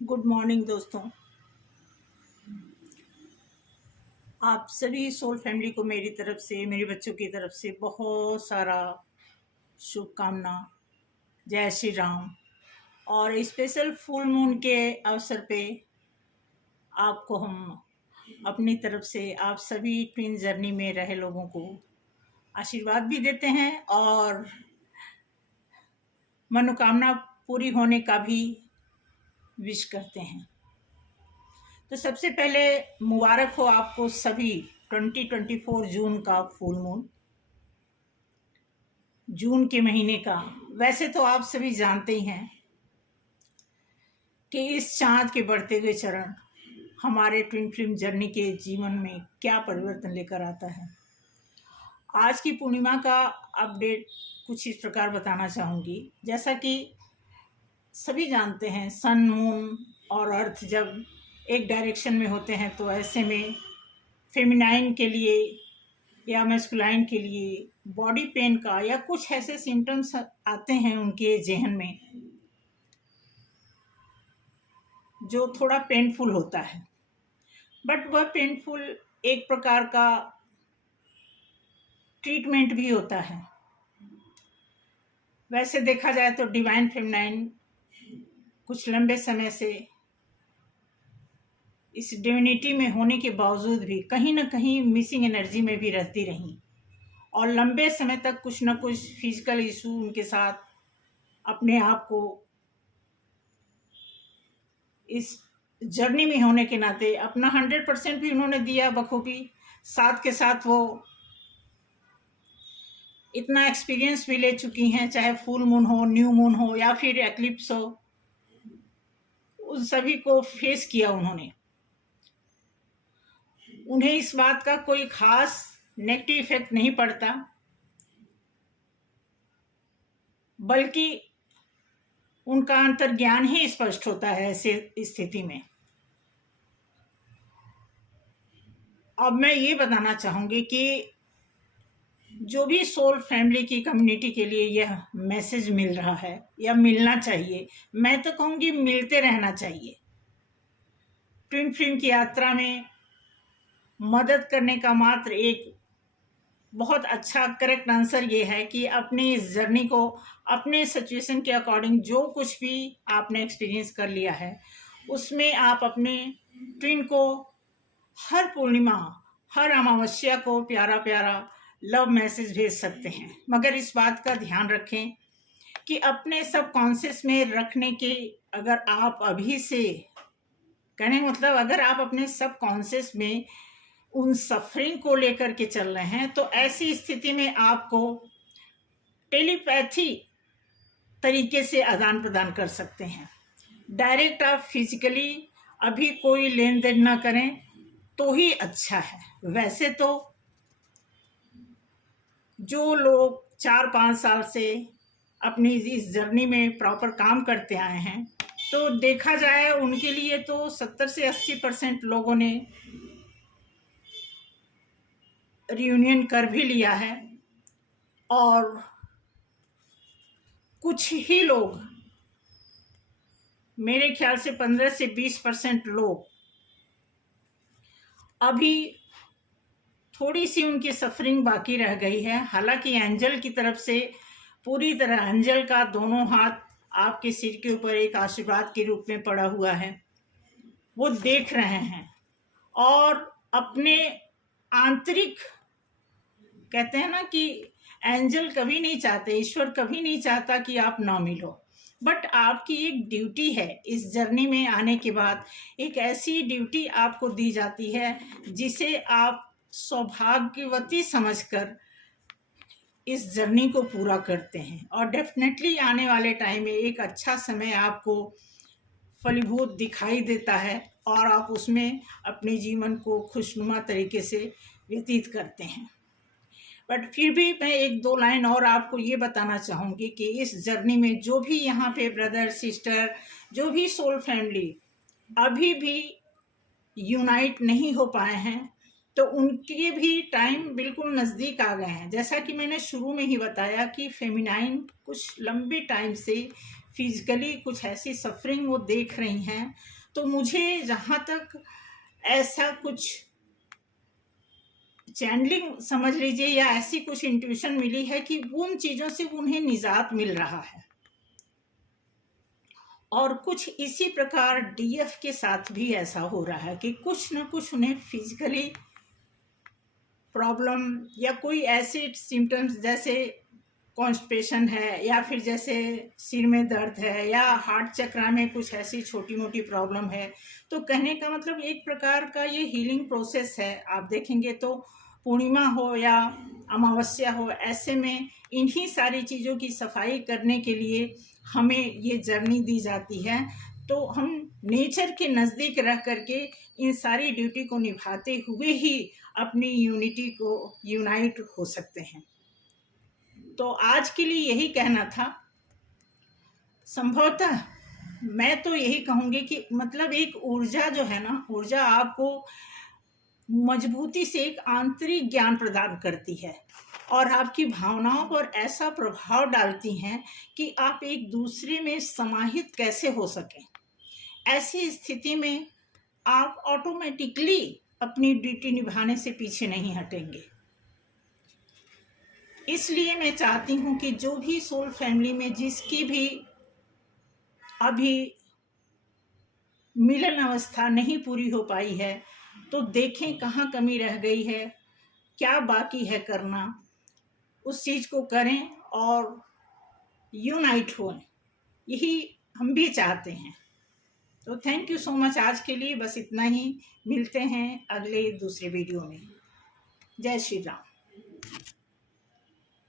Good morning दोस्तों। आप सभी सोल फैमिली को मेरी तरफ से, मेरे बच्चों की तरफ से बहुत सारा शुभकामना। जय श्री राम। और स्पेशल फुल मून के अवसर पे आपको हम अपनी तरफ से आप सभी ट्विन जर्नी में रहे लोगों को आशीर्वाद भी देते हैं और मनोकामना पूरी होने का भी विश करते हैं। तो सबसे पहले मुबारक हो आपको सभी 2024 जून का फुल मून, जून के महीने का। वैसे तो आप सभी जानते ही हैं कि इस चांद के बढ़ते हुए चरण हमारे ट्विन फिल्म जर्नी के जीवन में क्या परिवर्तन लेकर आता है। आज की पूर्णिमा का अपडेट कुछ इस प्रकार बताना चाहूँगी। जैसा कि सभी जानते हैं, सन, मून और अर्थ जब एक डायरेक्शन में होते हैं तो ऐसे में फेमिनाइन के लिए या मैस्कुलाइन के लिए बॉडी पेन का या कुछ ऐसे सिम्टम्स आते हैं उनके जहन में जो थोड़ा पेनफुल होता है। बट वह पेनफुल एक प्रकार का ट्रीटमेंट भी होता है। वैसे देखा जाए तो डिवाइन फेमिनाइन कुछ लंबे समय से इस डिविनिटी में होने के बावजूद भी कहीं ना कहीं मिसिंग एनर्जी में भी रहती रहीं और लंबे समय तक कुछ ना कुछ फिजिकल इशू उनके साथ अपने आप को इस जर्नी में होने के नाते अपना 100% भी उन्होंने दिया बखूबी। साथ के साथ वो इतना एक्सपीरियंस भी ले चुकी हैं, चाहे फुल मून हो, न्यू मून हो या फिर एक्लिप्स हो, उन सभी को फेस किया उन्होंने। उन्हें इस बात का कोई खास नेगेटिव इफेक्ट नहीं पड़ता, बल्कि उनका अंतर्ज्ञान ही स्पष्ट होता है ऐसे स्थिति में। अब मैं ये बताना चाहूँगी कि जो भी सोल फैमिली की कम्युनिटी के लिए यह मैसेज मिल रहा है या मिलना चाहिए, मैं तो कहूँगी मिलते रहना चाहिए। ट्विन फिल्म की यात्रा में मदद करने का मात्र एक बहुत अच्छा करेक्ट आंसर ये है कि अपनी इस जर्नी को अपने सिचुएशन के अकॉर्डिंग जो कुछ भी आपने एक्सपीरियंस कर लिया है उसमें आप अपने ट्विन को हर पूर्णिमा, हर अमावस्या को प्यारा प्यारा लव मैसेज भेज सकते हैं। मगर इस बात का ध्यान रखें कि अपने सब कॉन्शियस में रखने के, अगर आप अभी से कहने मतलब अगर आप अपने सब कॉन्शियस में उन सफरिंग को लेकर के चल रहे हैं तो ऐसी स्थिति में आपको टेलीपैथी तरीके से आदान प्रदान कर सकते हैं। डायरेक्ट आप फिजिकली अभी कोई लेन देन ना करें तो ही अच्छा है। वैसे तो जो लोग 4-5 साल से अपनी इस जर्नी में प्रॉपर काम करते आए हैं तो देखा जाए उनके लिए तो 70 से 80% लोगों ने रियूनियन कर भी लिया है और कुछ ही लोग, मेरे ख्याल से 15 से 20% लोग अभी थोड़ी सी उनकी सफरिंग बाकी रह गई है। हालांकि एंजल की तरफ से पूरी तरह, एंजल का दोनों हाथ आपके सिर के ऊपर एक आशीर्वाद के रूप में पड़ा हुआ है, वो देख रहे हैं और अपने आंतरिक, कहते हैं ना कि एंजल कभी नहीं चाहते, ईश्वर कभी नहीं चाहता कि आप ना मिलो। बट आपकी एक ड्यूटी है इस जर्नी में आने के बाद, एक ऐसी ड्यूटी आपको दी जाती है जिसे आप सौभाग्यवती समझकर इस जर्नी को पूरा करते हैं और डेफिनेटली आने वाले टाइम में एक अच्छा समय आपको फलीभूत दिखाई देता है और आप उसमें अपने जीवन को खुशनुमा तरीके से व्यतीत करते हैं। बट फिर भी मैं 1-2 लाइन और आपको ये बताना चाहूँगी कि इस जर्नी में जो भी यहाँ पे ब्रदर सिस्टर, जो भी सोल फैमिली अभी भी यूनाइट नहीं हो पाए हैं तो उनके भी टाइम बिल्कुल नज़दीक आ गए हैं। जैसा कि मैंने शुरू में ही बताया कि फेमिनाइन कुछ लंबे टाइम से फिजिकली कुछ ऐसी सफरिंग वो देख रही हैं, तो मुझे जहाँ तक ऐसा कुछ चैनलिंग समझ लीजिए या ऐसी कुछ इंट्यूशन मिली है कि उन चीज़ों से उन्हें निजात मिल रहा है। और कुछ इसी प्रकार डीएफ के साथ भी ऐसा हो रहा है कि कुछ न कुछ उन्हें फिजिकली प्रॉब्लम या कोई ऐसे सिम्टम्स जैसे कॉन्स्टिपेशन है, या फिर जैसे सिर में दर्द है, या हार्ट चक्र में कुछ ऐसी छोटी मोटी प्रॉब्लम है। तो कहने का मतलब एक प्रकार का ये हीलिंग प्रोसेस है। आप देखेंगे तो पूर्णिमा हो या अमावस्या हो, ऐसे में इन्हीं सारी चीज़ों की सफाई करने के लिए हमें ये जर्नी दी जाती है। तो हम नेचर के नज़दीक रह करके इन सारी ड्यूटी को निभाते हुए ही अपनी यूनिटी को यूनाइट हो सकते हैं। तो आज के लिए यही कहना था। संभवतः मैं तो यही कहूँगी कि मतलब एक ऊर्जा जो है ना, ऊर्जा आपको मजबूती से एक आंतरिक ज्ञान प्रदान करती है और आपकी भावनाओं पर ऐसा प्रभाव डालती हैं कि आप एक दूसरे में समाहित कैसे हो सकें। ऐसी स्थिति में आप ऑटोमेटिकली अपनी ड्यूटी निभाने से पीछे नहीं हटेंगे। इसलिए मैं चाहती हूँ कि जो भी सोल फैमिली में जिसकी भी अभी मिलन अवस्था नहीं पूरी हो पाई है, तो देखें कहाँ कमी रह गई है, क्या बाकी है करना, उस चीज़ को करें और यूनाइट हों। यही हम भी चाहते हैं। तो थैंक यू सो मच। आज के लिए बस इतना ही। मिलते हैं अगले दूसरे वीडियो में। जय श्री राम।